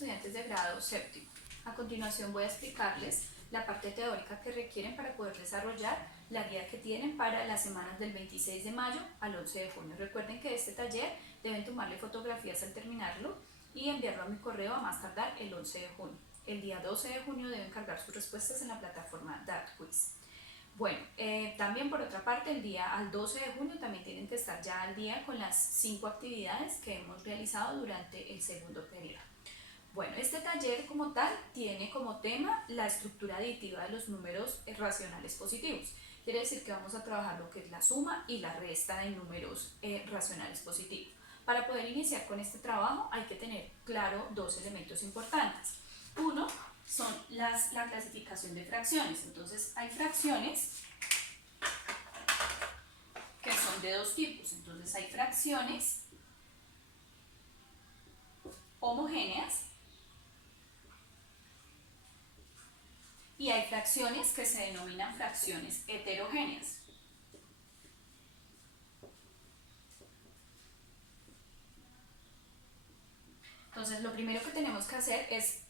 estudiantes de grado séptimo. A continuación voy a explicarles la parte teórica que requieren para poder desarrollar la guía que tienen para las semanas del 26 de mayo al 11 de junio. Recuerden que este taller deben tomarle fotografías al terminarlo y enviarlo a mi correo a más tardar el 11 de junio. El día 12 de junio deben cargar sus respuestas en la plataforma DartQuiz. Bueno, también por otra parte, el día al 12 de junio también tienen que estar ya al día con las 5 actividades que hemos realizado durante el segundo periodo. Bueno, este taller como tal tiene como tema la estructura aditiva de los números racionales positivos. Quiere decir que vamos a trabajar lo que es la suma y la resta de números racionales positivos. Para poder iniciar con este trabajo hay que tener claro dos elementos importantes. Uno son la clasificación de fracciones. Entonces hay fracciones que son de dos tipos. Entonces hay fracciones homogéneas y hay fracciones que se denominan fracciones heterogéneas. Entonces lo primero que tenemos que hacer es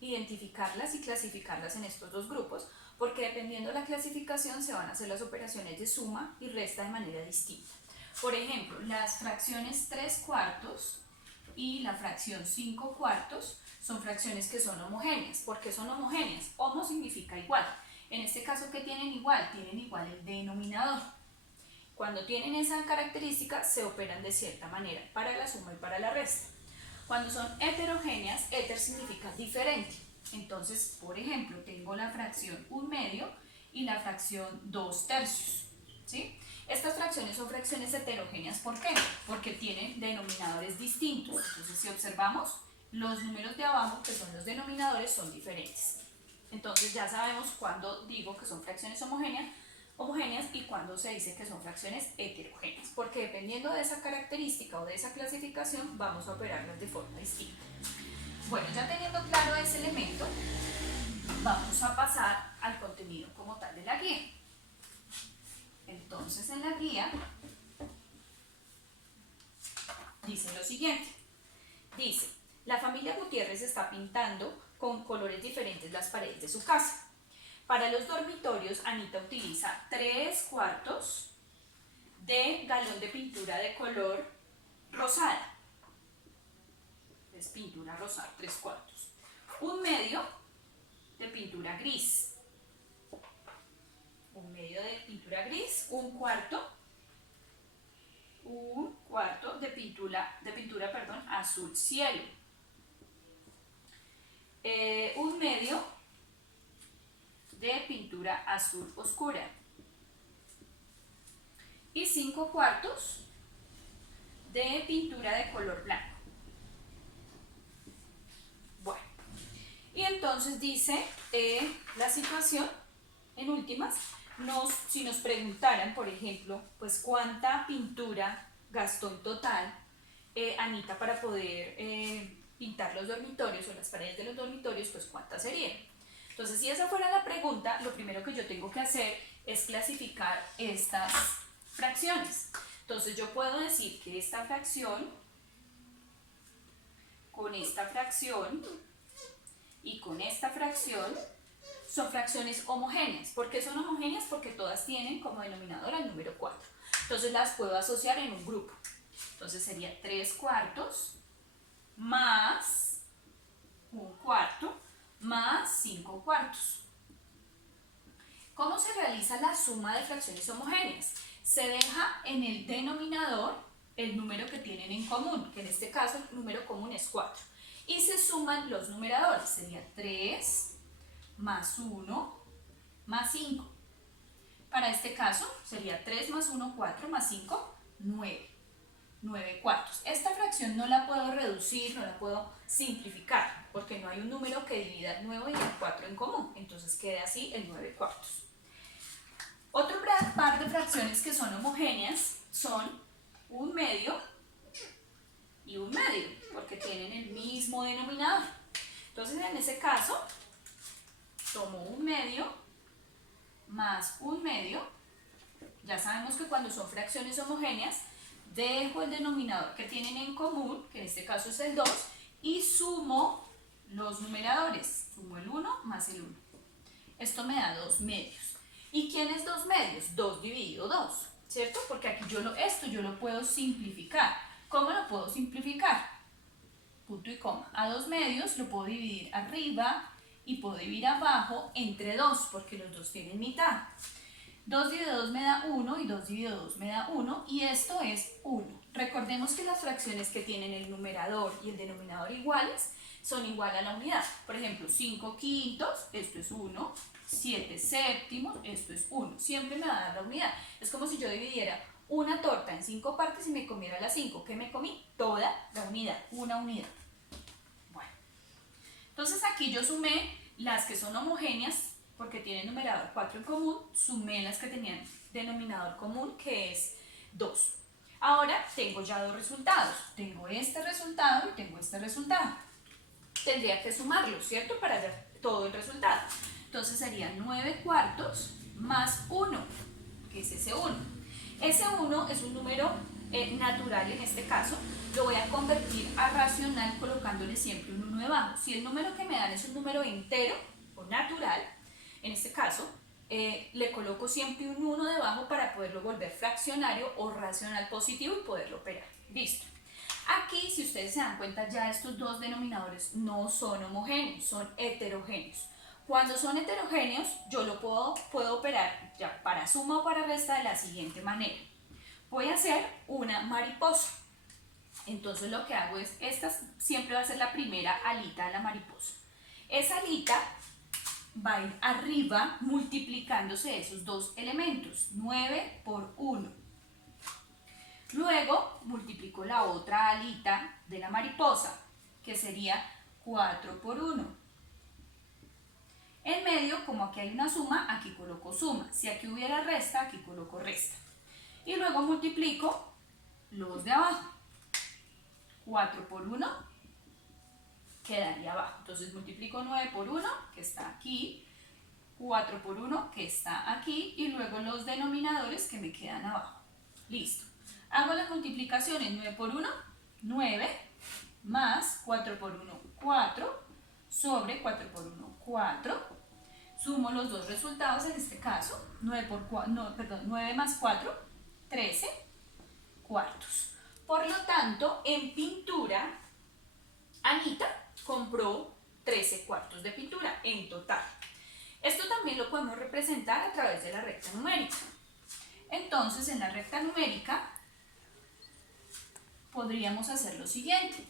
identificarlas y clasificarlas en estos dos grupos, porque dependiendo de la clasificación se van a hacer las operaciones de suma y resta de manera distinta. Por ejemplo, las fracciones 3/4 y la fracción 5/4 son fracciones que son homogéneas. ¿Por qué son homogéneas? Homo significa igual. En este caso, ¿qué tienen igual? Tienen igual el denominador. Cuando tienen esa característica, se operan de cierta manera para la suma y para la resta. Cuando son heterogéneas, heter significa diferente. Entonces, por ejemplo, tengo la fracción 1/2 y la fracción 2/3. ¿Sí? Estas fracciones son fracciones heterogéneas. ¿Por qué? Porque tienen denominadores distintos. Entonces, si observamos, los números de abajo, que son los denominadores, son diferentes. Entonces, ya sabemos cuándo digo que son fracciones homogéneas y cuando se dice que son fracciones heterogéneas, porque dependiendo de esa característica o de esa clasificación vamos a operarlas de forma distinta. Bueno, ya teniendo claro ese elemento, vamos a pasar al contenido como tal de la guía. Entonces en la guía dice lo siguiente, dice: la familia Gutiérrez está pintando con colores diferentes las paredes de su casa. Para los dormitorios, Anita utiliza 3/4 de galón de pintura de color rosada. Es pintura rosada, 3/4. 1/2 de pintura gris. 1/2 de pintura gris. 1/4 de pintura azul cielo. 1/2 de pintura azul oscura y 5/4 de pintura de color blanco. Bueno, y entonces dice la situación en últimas, si nos preguntaran, por ejemplo, pues cuánta pintura gastó en total Anita para poder pintar los dormitorios o las paredes de los dormitorios, pues cuánta sería. Entonces, si esa fuera la pregunta, lo primero que yo tengo que hacer es clasificar estas fracciones. Entonces, yo puedo decir que esta fracción, con esta fracción y con esta fracción son fracciones homogéneas. ¿Por qué son homogéneas? Porque todas tienen como denominador al número 4. Entonces, las puedo asociar en un grupo. Entonces, sería 3/4 más 1/4 más 5/4. ¿Cómo se realiza la suma de fracciones homogéneas? Se deja en el denominador el número que tienen en común, que en este caso el número común es 4. Y se suman los numeradores, sería 3 más 1 más 5. Para este caso sería 3 más 1, 4 más 5, 9. 9/4. Esta fracción no la puedo reducir, no la puedo simplificar, porque no hay un número que divida el 9 y el 4 en común, entonces queda así el 9/4. Otro par de fracciones que son homogéneas son 1/2 y 1/2, porque tienen el mismo denominador. Entonces en ese caso, tomo 1/2 más 1/2, ya sabemos que cuando son fracciones homogéneas, dejo el denominador que tienen en común, que en este caso es el 2, y sumo los numeradores, sumo el 1 más el 1. Esto me da 2 medios. ¿Y quién es 2 medios? 2 dividido 2, ¿cierto? Porque aquí esto yo lo puedo simplificar. ¿Cómo lo puedo simplificar? Punto y coma. A 2 medios lo puedo dividir arriba y puedo dividir abajo entre 2, porque los dos tienen mitad. 2 dividido 2 me da 1 y 2 dividido 2 me da 1 y esto es 1. Recordemos que las fracciones que tienen el numerador y el denominador iguales son igual a la unidad. Por ejemplo, 5 quintos, esto es 1, 7 séptimos, esto es 1. Siempre me va a dar la unidad. Es como si yo dividiera una torta en 5 partes y me comiera las 5. ¿Qué me comí? Toda la unidad, una unidad. Bueno, entonces aquí yo sumé las que son homogéneas porque tienen numerador 4 en común, sumé las que tenían denominador común, que es 2. Ahora tengo ya dos resultados. Tengo este resultado y tengo este resultado. Tendría que sumarlos, ¿cierto? Para ver todo el resultado. Entonces sería 9 cuartos más 1, que es ese 1. Ese 1 es un número natural en este caso. Lo voy a convertir a racional colocándole siempre un 1 debajo. Si el número que me dan es un número entero o natural, en este caso, le coloco siempre un 1 debajo para poderlo volver fraccionario o racional positivo y poderlo operar. Listo. Aquí, si ustedes se dan cuenta, ya estos dos denominadores no son homogéneos, son heterogéneos. Cuando son heterogéneos, yo lo puedo operar ya para suma o para resta de la siguiente manera. Voy a hacer una mariposa. Entonces lo que hago es, esta siempre va a ser la primera alita de la mariposa. Esa alita va a ir arriba multiplicándose esos dos elementos, 9 por 1. Luego multiplico la otra alita de la mariposa, que sería 4 por 1. En medio, como aquí hay una suma, aquí coloco suma. Si aquí hubiera resta, aquí coloco resta. Y luego multiplico los de abajo. 4 por 1 quedaría abajo. Entonces multiplico 9 por 1, que está aquí, 4 por 1, que está aquí, y luego los denominadores que me quedan abajo. Listo. Hago las multiplicaciones. 9 por 1, 9, más 4 por 1, 4, sobre 4 por 1, 4. Sumo los dos resultados en este caso. 9 más 4, 13 cuartos. Por lo tanto, en pintura, Anita compró 13 cuartos de pintura en total. Esto también lo podemos representar a través de la recta numérica. Entonces, en la recta numérica podríamos hacer lo siguiente.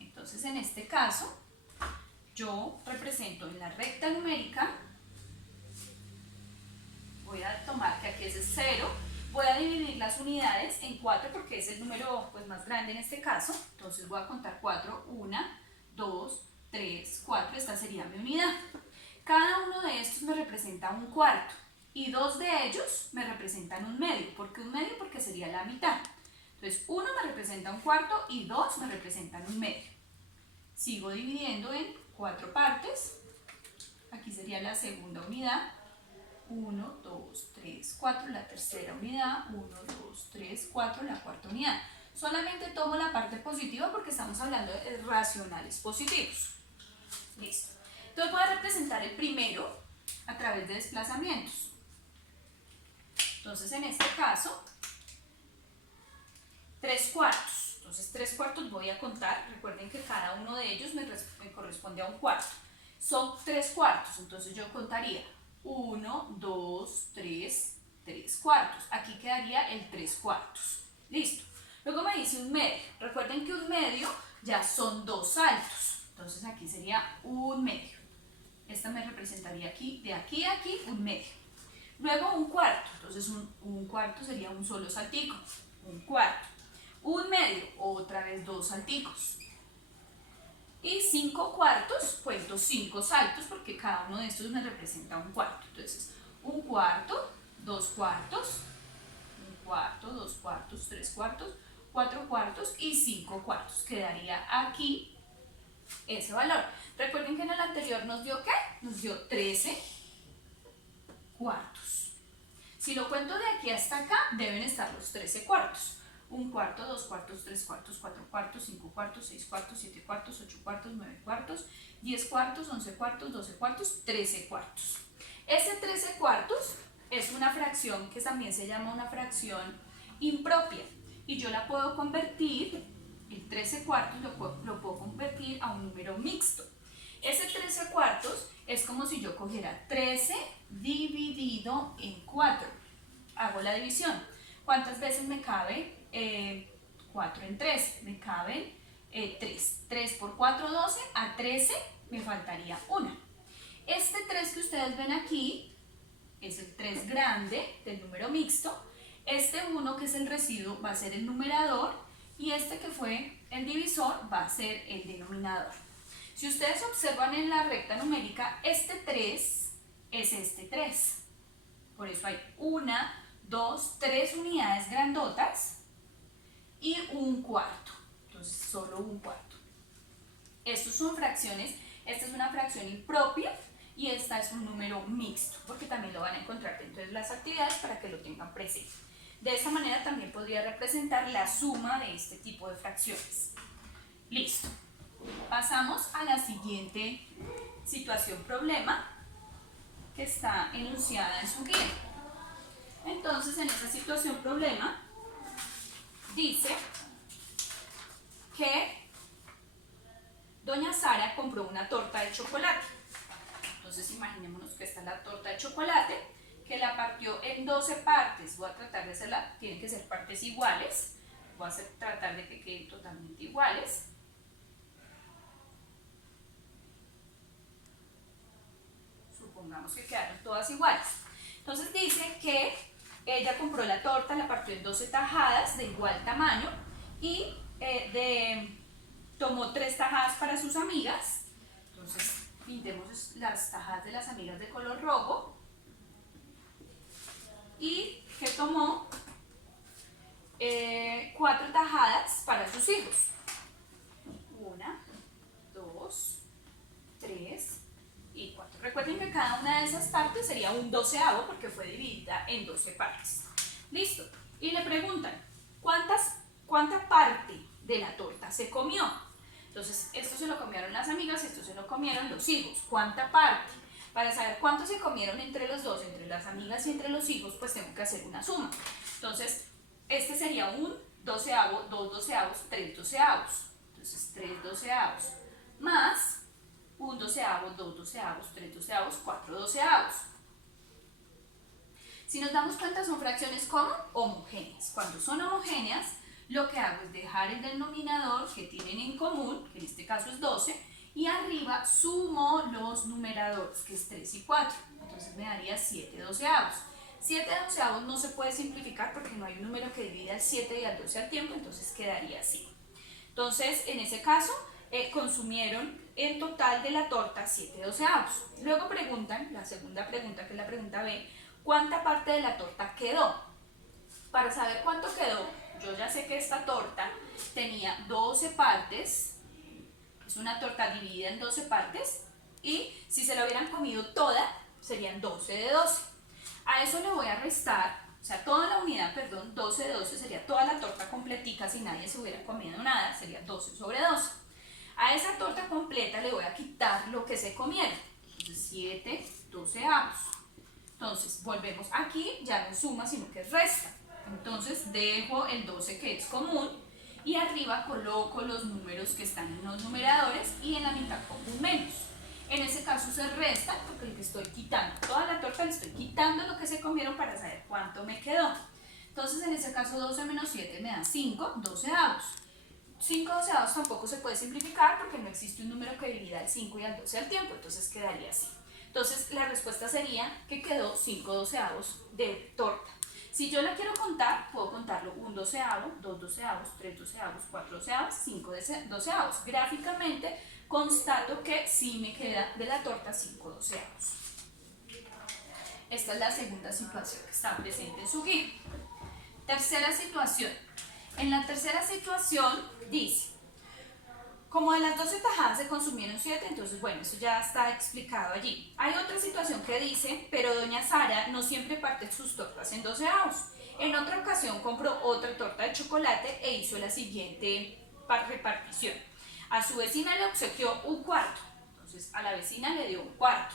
Entonces, en este caso, yo represento en la recta numérica, voy a tomar que aquí es 0, voy a dividir las unidades en 4 porque es el número más grande en este caso. Entonces voy a contar 4, 1, 2, 3, 4, esta sería mi unidad. Cada uno de estos me representa un cuarto y dos de ellos me representan un medio. ¿Por qué un medio? Porque sería la mitad. Entonces 1 me representa un cuarto y 2 me representan un medio. Sigo dividiendo en 4 partes. Aquí sería la segunda unidad. 1, 2, 3, 4, la tercera unidad, 1, 2, 3, 4, la cuarta unidad. Solamente tomo la parte positiva porque estamos hablando de racionales positivos. Listo. Entonces voy a representar el primero a través de desplazamientos. Entonces en este caso, 3 cuartos. Entonces 3 cuartos voy a contar. Recuerden que cada uno de ellos me corresponde a un cuarto. Son 3 cuartos, entonces yo contaría 1, 2, 3, 3 cuartos. Aquí quedaría el 3 cuartos. Listo. Luego me dice un medio. Recuerden que un medio ya son dos saltos. Entonces aquí sería un medio. Esta me representaría aquí, de aquí a aquí, un medio. Luego un cuarto. Entonces un cuarto sería un solo saltico. Un cuarto. Un medio, otra vez dos salticos. Y 5 cuartos, cuento 5 saltos porque cada uno de estos me representa un cuarto. Entonces, un cuarto, 2 cuartos, un cuarto, 2 cuartos, 3 cuartos, 4 cuartos y 5 cuartos. Quedaría aquí ese valor. Recuerden que en el anterior nos dio ¿qué? Nos dio 13 cuartos. Si lo cuento de aquí hasta acá, deben estar los 13 cuartos. 1 cuarto, 2 cuartos, 3 cuartos, 4 cuartos, 5 cuartos, 6 cuartos, 7 cuartos, 8 cuartos, 9 cuartos, 10 cuartos, 11 cuartos, 12 cuartos, 13 cuartos. Este 13 cuartos es una fracción que también se llama una fracción impropia y yo la puedo convertir, el 13 cuartos lo puedo convertir a un número mixto. Ese 13 cuartos es como si yo cogiera 13 dividido en 4. Hago la división. ¿Cuántas veces me cabe 4 en 3? Me caben 3. 3 por 4, 12. A 13 me faltaría 1. Este 3 que ustedes ven aquí es el 3 grande del número mixto. Este 1 que es el residuo va a ser el numerador y este que fue el divisor va a ser el denominador. Si ustedes observan en la recta numérica, este 3 es este 3. Por eso hay 1, 2, 3 unidades grandotas y 1 cuarto. Entonces, solo 1 cuarto. Estos son fracciones. Esta es una fracción impropia y esta es un número mixto, porque también lo van a encontrar dentro de las actividades para que lo tengan presente. De esta manera también podría representar la suma de este tipo de fracciones. Listo. Pasamos a la siguiente situación problema que está enunciada en su guía. Entonces, en esa situación problema dice que doña Sara compró una torta de chocolate. Entonces, imaginémonos que esta es la torta de chocolate, que la partió en 12 partes. Voy a tratar de hacerla, tienen que ser partes iguales. Voy a tratar de que queden totalmente iguales. Supongamos que quedaron todas iguales. Entonces dice que ella compró la torta, la partió en 12 tajadas de igual tamaño y tomó 3 tajadas para sus amigas. Entonces pintemos las tajadas de las amigas de color rojo y que tomó 4 tajadas para sus hijos. 1, 2, 3 y 4. Recuerden que cada una de esas partes sería un doceavo porque fue dividida en 12 partes. Listo. Y le preguntan, ¿cuánta parte de la torta se comió? Entonces, esto se lo comieron las amigas, esto se lo comieron los hijos. ¿Cuánta parte? Para saber cuánto se comieron entre los dos, entre las amigas y entre los hijos, pues tengo que hacer una suma. Entonces, este sería un doceavo, 2 doceavos, 3 doceavos. Entonces, 3 doceavos más 1 doceavo, 2 doceavos, 3 doceavos, 4 doceavos. Si nos damos cuenta, son fracciones como homogéneas. Cuando son homogéneas, lo que hago es dejar el denominador que tienen en común, que en este caso es 12, y arriba sumo los numeradores, que es 3 y 4. Entonces me daría 7 doceavos. 7 doceavos no se puede simplificar porque no hay un número que divida el 7 y al 12 al tiempo, entonces quedaría así. Entonces, en ese caso, consumieron en total de la torta 7 doceavos. Luego preguntan, la segunda pregunta, que es la pregunta B, ¿cuánta parte de la torta quedó? Para saber cuánto quedó, yo ya sé que esta torta tenía 12 partes, es una torta dividida en 12 partes, y si se la hubieran comido toda, serían 12 de 12. A eso le voy a restar, o sea, toda la unidad, perdón, 12 de 12 sería toda la torta completica si nadie se hubiera comido nada, sería 12 sobre 12. A esa torta completa le voy a quitar lo que se comieron. Entonces 7 doceavos. Entonces volvemos aquí, ya no es suma sino que es resta. Entonces dejo el 12 que es común y arriba coloco los números que están en los numeradores y en la mitad pongo un menos. En ese caso se resta porque le estoy quitando toda la torta, le estoy quitando lo que se comieron para saber cuánto me quedó. Entonces en ese caso 12 menos 7 me da 5 doceavos. 5 doceavos tampoco se puede simplificar porque no existe un número que divida el 5 y al 12 al tiempo, entonces quedaría así. Entonces la respuesta sería que quedó 5 doceavos de torta. Si yo la quiero contar, puedo contarlo 1 doceavo, 2 doceavos, 3 doceavos, 4 doceavos, 5 doceavos. Gráficamente constato que sí me queda de la torta 5 doceavos. Esta es la segunda situación que está presente en su guía. Tercera situación. En la tercera situación dice, como de las 12 tajadas se consumieron 7, entonces bueno, eso ya está explicado allí. Hay otra situación que dice, pero doña Sara no siempre parte sus tortas en doceavos. En otra ocasión compró otra torta de chocolate e hizo la siguiente repartición. A su vecina le obsequió un cuarto, entonces a la vecina le dio un cuarto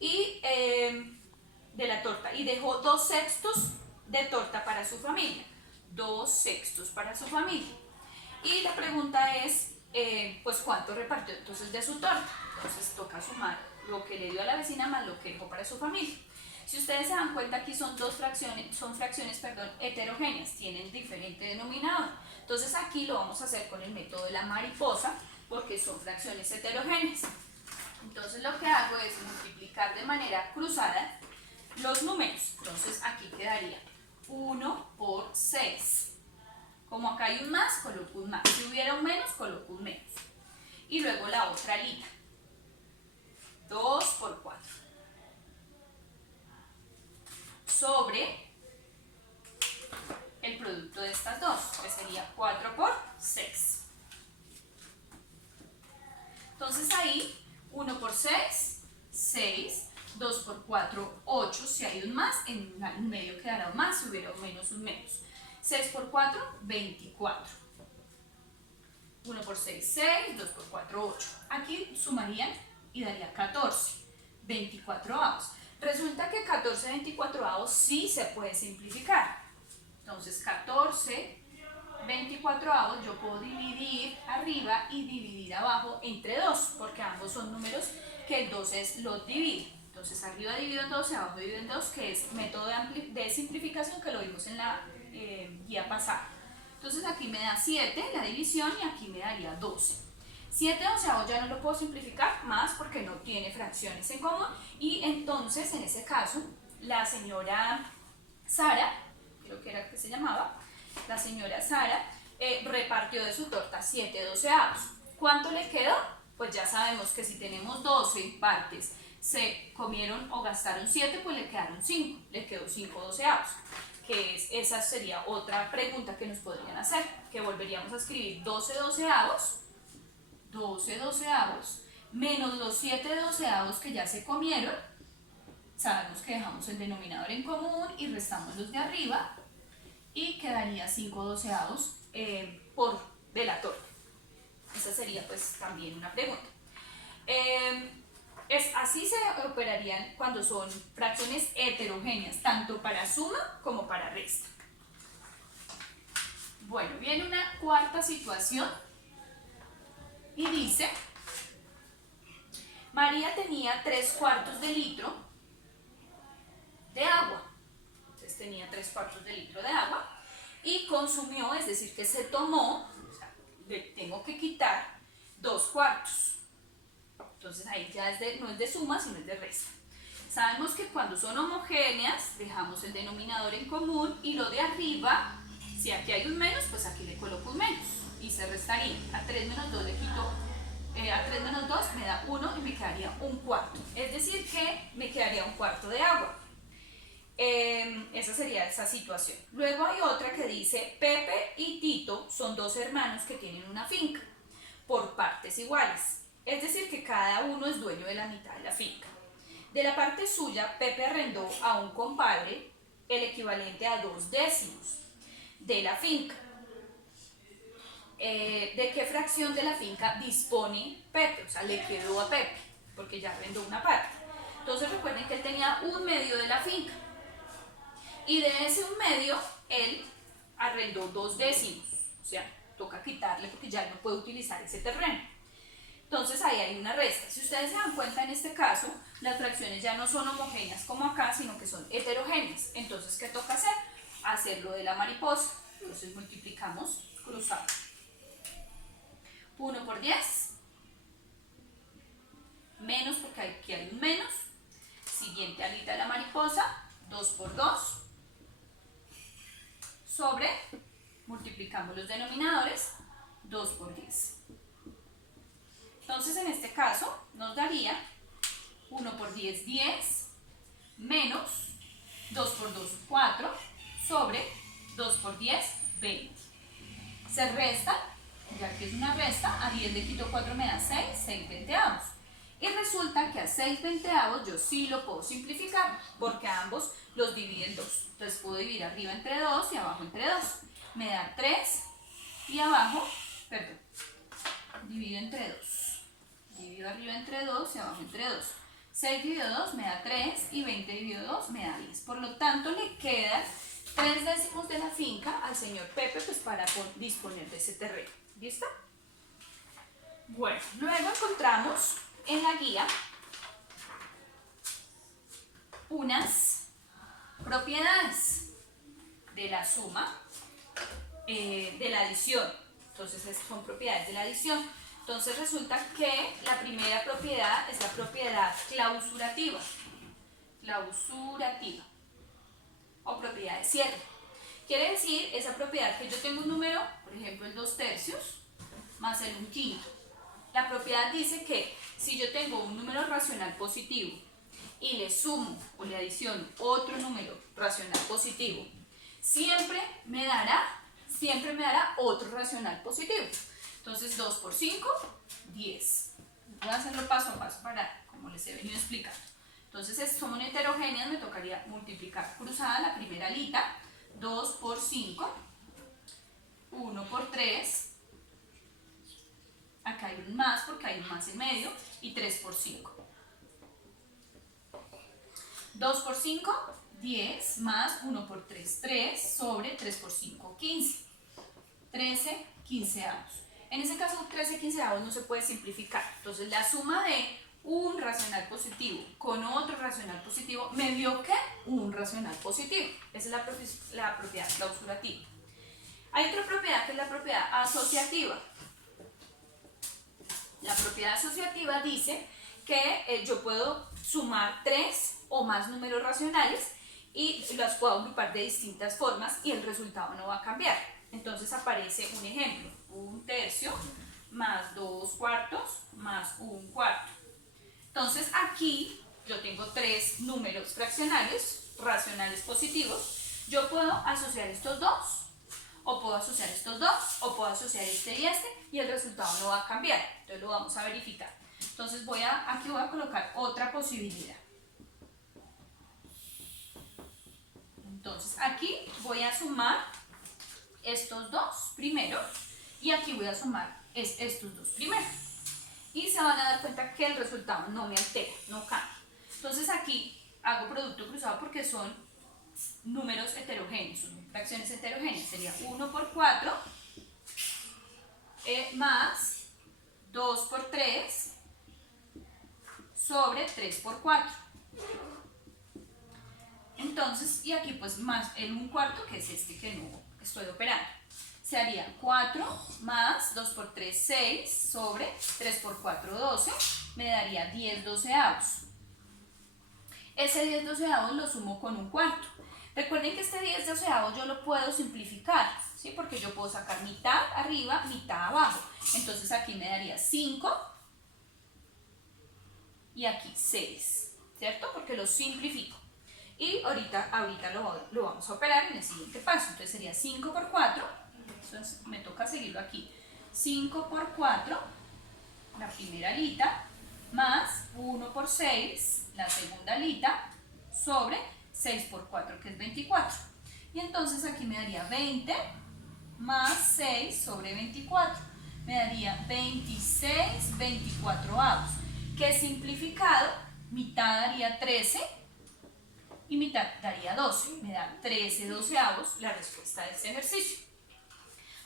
y, de la torta, y dejó 2/6 de torta para su familia. 2/6 para su familia. Y la pregunta es, pues ¿cuánto repartió entonces de su torta? Entonces toca sumar lo que le dio a la vecina más lo que dejó para su familia. Si ustedes se dan cuenta, aquí son fracciones heterogéneas, tienen diferente denominador. Entonces aquí lo vamos a hacer con el método de la mariposa, porque son fracciones heterogéneas. Entonces lo que hago es multiplicar de manera cruzada los números. Entonces aquí quedaría 1 por 6. Como acá hay un más, coloco un más. Si hubiera un menos, coloco un menos. Y luego la otra línea. 2 por 4. Sobre el producto de estas dos, que sería 4 por 6. Entonces ahí, 1 por 6, 6, 2 por 4, 8. Si hay un más, en medio quedará un más, si hubiera un menos. 6 por 4, 24. 1 por 6, 6, 2 por 4, 8. Aquí sumarían y daría 14. 24avos. Resulta que 14 24avos sí se puede simplificar. Entonces 14 24avos yo puedo dividir arriba y dividir abajo entre 2, porque ambos son números que el 2 los divide. Entonces arriba divido en 2 y abajo divido en 2, que es método de simplificación que lo vimos en la guía pasada. Entonces aquí me da 7 la división y aquí me daría 12. 7 onceavos ya no lo puedo simplificar más porque no tiene fracciones en común, y entonces en ese caso la señora Sara, creo que era que se llamaba, la señora Sara repartió de su torta 7 doceavos. ¿Cuánto le quedó? Pues ya sabemos que si tenemos 12 partes, se comieron o gastaron 7, pues le quedaron 5, le quedó 5 doceavos. Esa sería otra pregunta que nos podrían hacer, que volveríamos a escribir 12 doceavos menos los 7 doceavos que ya se comieron. Sabemos que dejamos el denominador en común y restamos los de arriba y quedaría 5 doceavos de la torta. Esa sería pues también una pregunta. Así se operarían cuando son fracciones heterogéneas, tanto para suma como para resta. Bueno, viene una cuarta situación y dice: María tenía 3/4 de litro de agua. Entonces tenía 3/4 de litro de agua y consumió, es decir, que se tomó, o sea, le tengo que quitar 2/4. Entonces ahí ya no es de suma, sino es de resta. Sabemos que cuando son homogéneas, dejamos el denominador en común y lo de arriba, si aquí hay un menos, pues aquí le coloco un menos y se restaría. A 3 menos 2 le quito, a 3 menos 2 me da 1 y me quedaría 1/4. Es decir, que me quedaría 1/4 de agua. Esa sería esa situación. Luego hay otra que dice: Pepe y Tito son 2 hermanos que tienen una finca por partes iguales. Es decir, que cada uno es dueño de la mitad de la finca. De la parte suya, Pepe arrendó a un compadre el equivalente a 2/10 de la finca. ¿De qué fracción de la finca dispone Pepe? O sea, le quedó a Pepe, porque ya arrendó una parte. Entonces recuerden que él tenía 1/2 de la finca. Y de ese 1/2, él arrendó 2/10. O sea, toca quitarle porque ya no puede utilizar ese terreno. Entonces ahí hay una resta. Si ustedes se dan cuenta, en este caso, las fracciones ya no son homogéneas como acá, sino que son heterogéneas. Entonces, ¿qué toca hacer? Hacerlo de la mariposa. Entonces multiplicamos cruzado. 1 por 10, menos porque aquí hay un menos. Siguiente alita de la mariposa, 2 por 2, sobre, multiplicamos los denominadores, 2 por 10. Entonces en este caso nos daría 1 por 10, 10, menos 2 por 2, 4, sobre 2 por 10, 20. Se resta, ya que es una resta, a 10 le quito 4 me da 6, 6 veinteavos. Y resulta que a 6/20 yo sí lo puedo simplificar, porque ambos los dividen en 2. Entonces puedo dividir arriba entre 2 y abajo entre 2. Me da 3 y abajo, perdón, divido entre 2. Divido arriba entre 2 y abajo entre 2. 6 dividido 2 me da 3 y 20 dividido 2 me da 10. Por lo tanto, le quedan 3 décimos de la finca al señor Pepe pues para disponer de ese terreno. ¿Listo? Bueno, luego encontramos en la guía unas propiedades de la suma, de la adición. Entonces son propiedades de la adición. Entonces resulta que la primera propiedad es la propiedad clausurativa. Clausurativa. O propiedad de cierre. Quiere decir esa propiedad que yo tengo un número, por ejemplo el 2/3 más el 1/5. La propiedad dice que si yo tengo un número racional positivo y le sumo o le adiciono otro número racional positivo, siempre me dará otro racional positivo. Entonces 2 por 5, 10. Voy a hacerlo paso a paso para como les he venido explicando. Entonces son heterogéneas, me tocaría multiplicar cruzada la primera alita. 2 por 5, 1 por 3, acá hay un más porque hay un más en medio, y 3 por 5. 2 por 5, 10, más 1 por 3, 3, sobre 3 por 5, 15. 13 quinceavos. En ese caso 13 quinceavos no se puede simplificar. Entonces la suma de un racional positivo con otro racional positivo me dio que un racional positivo. Esa es la propiedad clausurativa. Hay otra propiedad que es la propiedad asociativa. La propiedad asociativa dice que yo puedo sumar 3 o más números racionales y las puedo agrupar de distintas formas y el resultado no va a cambiar. Entonces aparece un ejemplo, 1/3 más 2/4 más 1/4. Entonces aquí yo tengo 3 números fraccionarios, racionales positivos. Yo puedo asociar estos dos, o puedo asociar estos dos, o puedo asociar este y el resultado no va a cambiar. Entonces lo vamos a verificar. Entonces aquí voy a colocar otra posibilidad. Entonces aquí voy a sumar estos dos primero y aquí voy a sumar estos dos primero. Y se van a dar cuenta que el resultado no me altera, no cambia. Entonces aquí hago producto cruzado porque son números heterogéneos, son fracciones heterogéneas. Sería 1 por 4 más 2 por 3 sobre 3 por 4. Entonces, y aquí pues más el 1/4, que es este que no estoy operando. Se haría 4 más 2 por 3, 6 sobre 3 por 4, 12. Me daría 10/12. Ese 10/12 lo sumo con 1/4. Recuerden que este 10/12 yo lo puedo simplificar, ¿sí? Porque yo puedo sacar mitad arriba, mitad abajo. Entonces aquí me daría 5 y aquí 6, ¿cierto? Porque lo simplifico. Y ahorita lo vamos a operar en el siguiente paso. Entonces sería 5 por 4. Entonces me toca seguirlo aquí. 5 por 4, la primera alita, más 1 por 6, la segunda alita, sobre 6 por 4, que es 24. Y entonces aquí me daría 20 más 6 sobre 24. Me daría 26/24, que simplificado, mitad daría 13 y mitad daría 12. Me da 13/12 la respuesta de este ejercicio.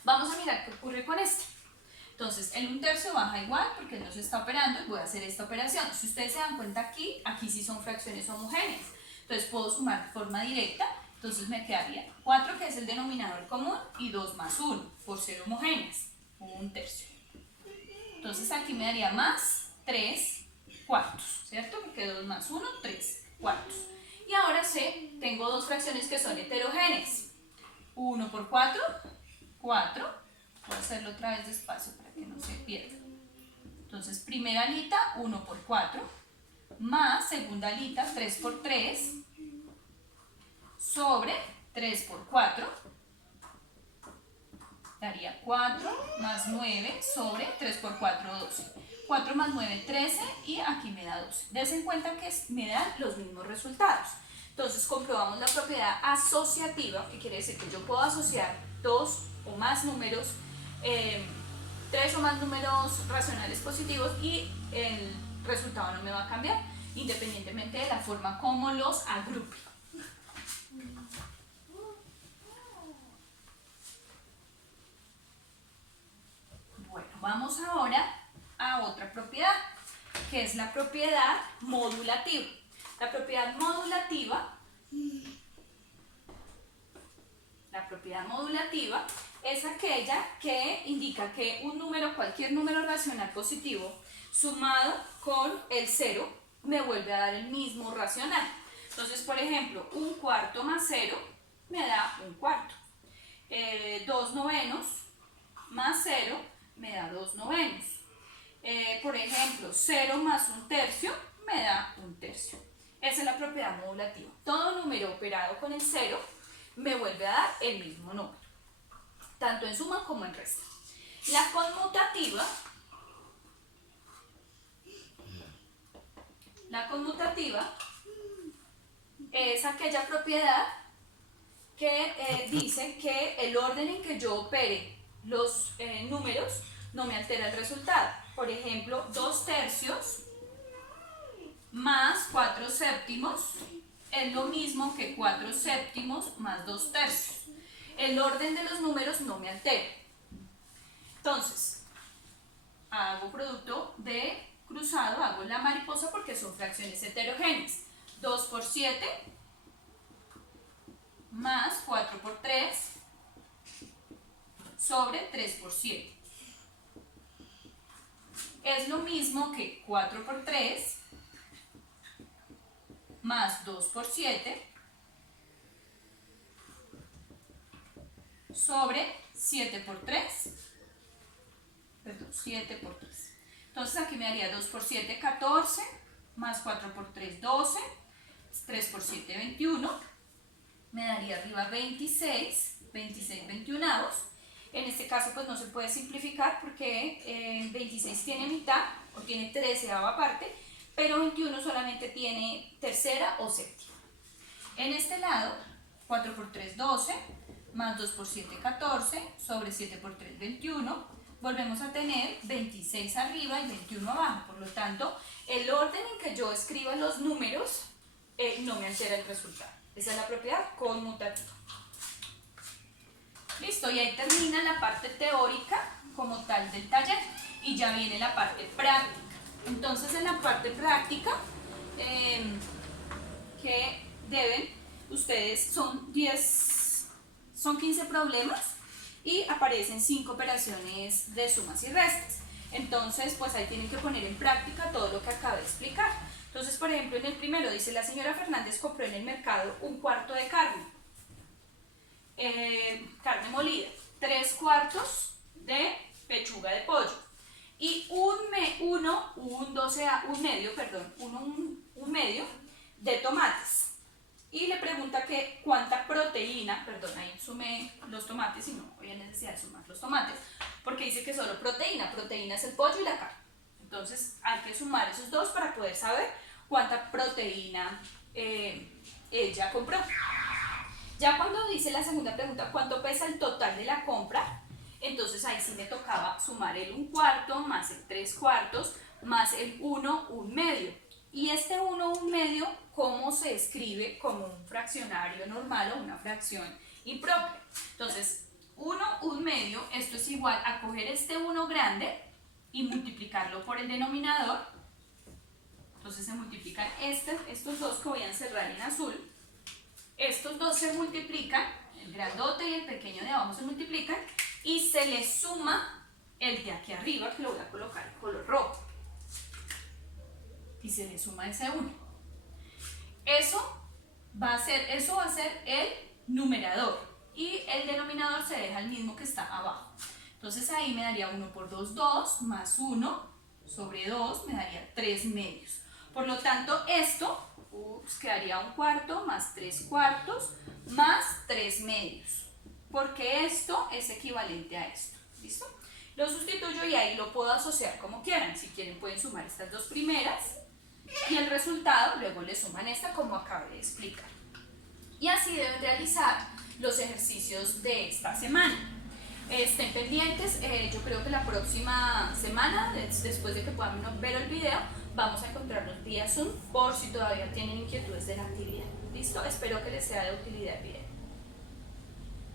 Vamos a mirar qué ocurre con este. Entonces, el 1/3 baja igual porque no se está operando y voy a hacer esta operación. Si ustedes se dan cuenta aquí sí son fracciones homogéneas. Entonces, puedo sumar de forma directa. Entonces, me quedaría 4, que es el denominador común, y 2 más 1, por ser homogéneas, 1/3. Entonces, aquí me daría más 3/4, ¿cierto? Porque 2 más 1, 3/4. Y ahora tengo dos fracciones que son heterogéneas. 1 por 4, 4. Voy a hacerlo otra vez despacio para que no se pierda. Entonces, primera alita, 1 por 4, más segunda alita, 3 por 3, sobre 3 por 4, daría 4 más 9 sobre 3 por 4, 12. 4 más 9, 13 y aquí me da 12. Dense en cuenta que me dan los mismos resultados. Entonces comprobamos la propiedad asociativa, que quiere decir que yo puedo asociar dos o más números, tres o más números racionales positivos y el resultado no me va a cambiar, independientemente de la forma como los agrupe. Bueno, vamos ahora a otra propiedad, que es la propiedad modulativa. La propiedad modulativa es aquella que indica que un número, cualquier número racional positivo, sumado con el 0, me vuelve a dar el mismo racional. Entonces, por ejemplo, un cuarto más 0 me da un cuarto. 2 novenos más 0 me da 2 novenos. Por ejemplo, 0 más un tercio me da un tercio. Esa es la propiedad modulativa. Todo número operado con el 0 me vuelve a dar el mismo número, tanto en suma como en resta. La conmutativa es aquella propiedad que dice que el orden en que yo opere los números no me altera el resultado. Por ejemplo, 2 tercios más 4 séptimos es lo mismo que 4 séptimos más 2 tercios. El orden de los números no me altera. Entonces, hago producto de cruzado, hago la mariposa porque son fracciones heterogéneas. 2 por 7 más 4 por 3 sobre 3 por 7. Es lo mismo que 4 por 3 más 2 por 7 sobre 7 por 3, perdón, 7 por 3. Entonces aquí me daría 2 por 7, 14, más 4 por 3, 12, 3 por 7, 21, me daría arriba 26, 26 veintiunavos. En este caso pues no se puede simplificar porque 26 tiene mitad o tiene 13ª parte, pero 21 solamente tiene tercera o séptima. En este lado, 4 por 3, 12, más 2 por 7, 14, sobre 7 por 3, 21. Volvemos a tener 26 arriba y 21 abajo. Por lo tanto, el orden en que yo escriba los números no me altera el resultado. Esa es la propiedad conmutativa. Listo, y ahí termina la parte teórica como tal del taller y ya viene la parte práctica. Entonces, en la parte práctica que deben ustedes son 15 problemas y aparecen 5 operaciones de sumas y restas. Entonces, pues ahí tienen que poner en práctica todo lo que acabo de explicar. Entonces, por ejemplo, en el primero dice: la señora Fernández compró en el mercado un cuarto de carne, carne molida, 3 cuartos de pechuga de pollo y un medio de tomates. Y le pregunta que cuánta proteína, perdón, ahí sumé los tomates y no había necesidad de sumar los tomates, porque dice que solo proteína es el pollo y la carne. Entonces hay que sumar esos dos para poder saber cuánta proteína ella compró. Ya cuando dice la segunda pregunta, ¿cuánto pesa el total de la compra? Entonces ahí sí me tocaba sumar el 1/4 más el 3/4 más el 1/1. Y este 1/1, ¿cómo se escribe? Como un fraccionario normal o una fracción impropia. Entonces, 1/1, esto es igual a coger este 1 grande y multiplicarlo por el denominador. Entonces se multiplican estos dos que voy a encerrar en azul. Estos dos se multiplican, el grandote y el pequeño de abajo se multiplican y se le suma el de aquí arriba, que lo voy a colocar en color rojo. Y se le suma ese 1. Eso va a ser el numerador y el denominador se deja el mismo que está abajo. Entonces ahí me daría 1 por 2, 2, más 1 sobre 2 me daría 3 medios. Por lo tanto, esto quedaría 1/4 más 3/4 más 3 medios. porque esto es equivalente a esto. ¿Listo? Lo sustituyo y ahí lo puedo asociar como quieran. Si quieren pueden sumar estas dos primeras y el resultado luego le suman esta como acabé de explicar. Y así deben realizar los ejercicios de esta semana. Estén pendientes, yo creo que la próxima semana, después de que puedan ver el video, vamos a encontrarnos vía Zoom por si todavía tienen inquietudes de la actividad. ¿Listo? Espero que les sea de utilidad el video.